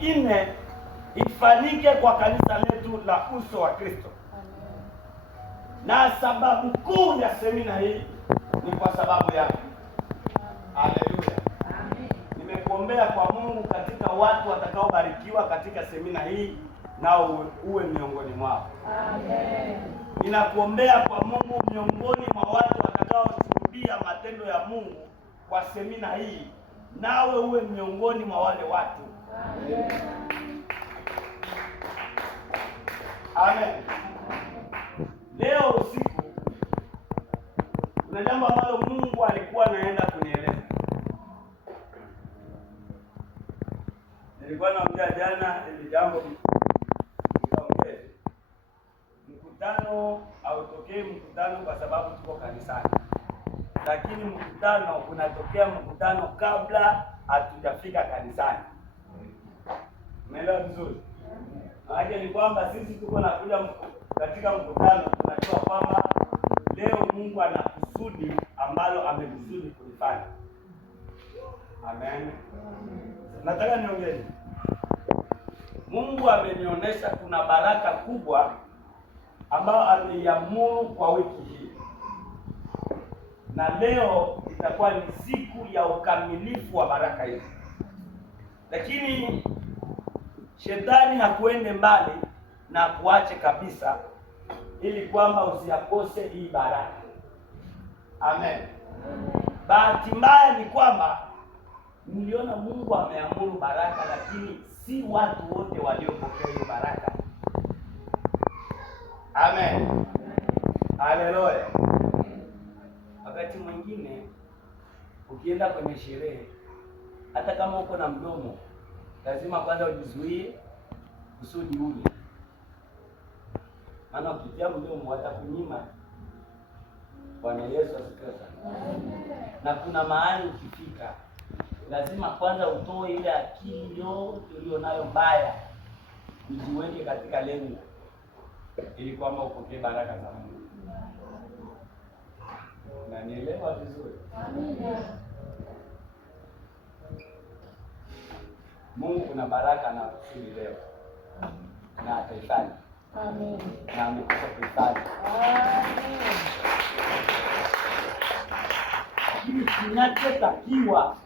Nne, ifanyike kwa kanisa letu la Uso wa Kristo. Na sababu kuu ya semina hii ni kwa sababu yako. Haleluya. Amen. Nimekuombea kwa Mungu katika watu watakaobarikiwa katika semina hii, nao uwe miongoni mwao. Amen. Ninakuombea kwa Mungu miongoni mwa watu watakaoshuhudia matendo ya Mungu kwa semina hii, nawe uwe miongoni mwa wale watu. Amen. Amen. Leo usiku kuna jambo ambalo Mungu alikuwa anaenda kunieleza. Nilikuwa naongea jana ili jambo nikaongea. Mkutano hautokei mkutano kwa sababu tuko kanisani. Lakini mkutano unatokea mkutano kabla hatujafika kanisani. Umeelewa vizuri? Maana ni kwamba sisi tuko nakuja katika mkutano, tunajua kwamba leo Mungu ana kusudi ambalo amekusudi kulifanya. Amen. Nataka niongee. Mungu amenionyesha kuna baraka kubwa ambayo ameiamuru kwa wiki hii. Na leo itakuwa ni siku ya ukamilifu wa baraka hizi. Lakini Shetani hakuende mbali na kuache kabisa ili kwamba usiyakose hii baraka. Amen. Bahati mbaya ni kwamba niliona Mungu ameamuru baraka, lakini si watu wote waliopokea hiyo baraka. Amen. Haleluya. Wakati mwingine ukienda kwenye sherehe, hata kama uko na mdomo, lazima kwanza ujizuie kusudi ule. Maana ukitia mdomo watakunyima. Bwana Yesu asifiwe sana. Na kuna mahali ukifika, lazima kwanza utoe ile akili yote ulionayo mbaya, ujiweke katika lengo ili kwamba upokee baraka za Mungu. Na nielewa vizuri. Amina. Mungu kuna baraka na kusudi leo. Na ataifanya. Amen. Na amekuja kuifanya. Amen. Lakini kinachotakiwa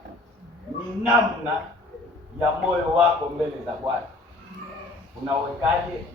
ni namna ya moyo wako mbele za Bwana. Unawekaje